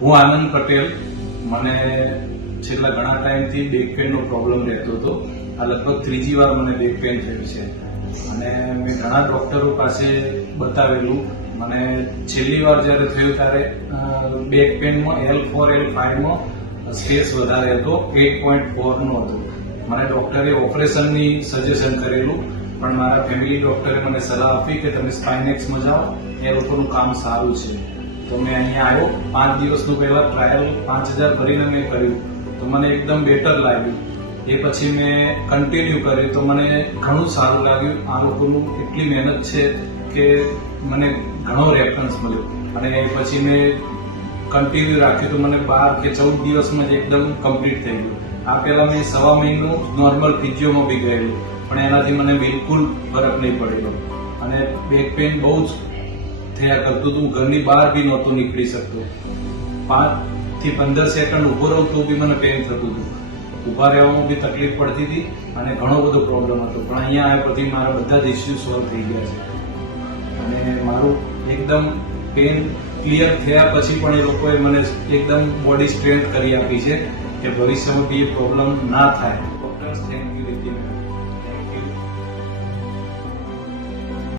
હું આનંદ પટેલ. મને છેલ્લા ઘણા ટાઈમથી બેક પેનનો પ્રોબ્લેમ રહેતો હતો. આ લગભગ ત્રીજી વાર મને બેક પેન થયું છે અને મેં ઘણા ડોક્ટરો પાસે બતાવેલું. મને છેલ્લી વાર જ્યારે થયું ત્યારે બેક પેનમાં L4 L5માં સ્પેસ વધારે હતો, 8.4 નો હતો. મને ડોક્ટરે ઓપરેશનની સજેશન કરેલું, પણ મારા ફેમિલી ડોક્ટરે મને સલાહ આપી કે તમે સ્પાઇનેક્સમાં જાઓ, એ લોકોનું કામ સારું છે. તો મેં અહીંયા આવ્યો. 5 દિવસનું પહેલા ટ્રાયલ 5000 ભરીને મેં કર્યું તો મને એકદમ બેટર લાગ્યું. એ પછી મેં કન્ટિન્યુ કર્યું તો મને ઘણું સારું લાગ્યું. આ લોકોનું એટલી મહેનત છે કે મને ઘણો રેફરન્સ મળ્યો અને એ પછી મેં કન્ટિન્યુ રાખ્યું તો મને 12 કે 14 દિવસમાં જ એકદમ કમ્પ્લીટ થઈ ગયું. આ પહેલા મેં 1.5 મહિનો નોર્મલ ફિઝિયોમાં બી ગયેલું, પણ એનાથી મને બિલકુલ ફરક નહીં પડેલો અને બેક પેન બહુ જ થયા કરતું હતું. ઘરની બહાર બી નહોતું નીકળી શકતો. 5 થી 15 સેકન્ડ ઉભો રહું તો બી મને પેન થતું હતું. ઉભા રહેવામાં બી તકલીફ પડતી હતી અને ઘણો બધો પ્રોબ્લેમ હતો. પણ અહીંયા આવ્યા પછી મારા બધા જ ઇસ્યુ સોલ્વ થઈ ગયા છે અને મારું એકદમ પેન ક્લિયર થયા પછી પણ એ લોકોએ મને એકદમ બોડી સ્ટ્રેન્થ કરી આપી છે કે ભવિષ્યમાં બી એ પ્રોબ્લેમ ના થાય. Doctors thank you.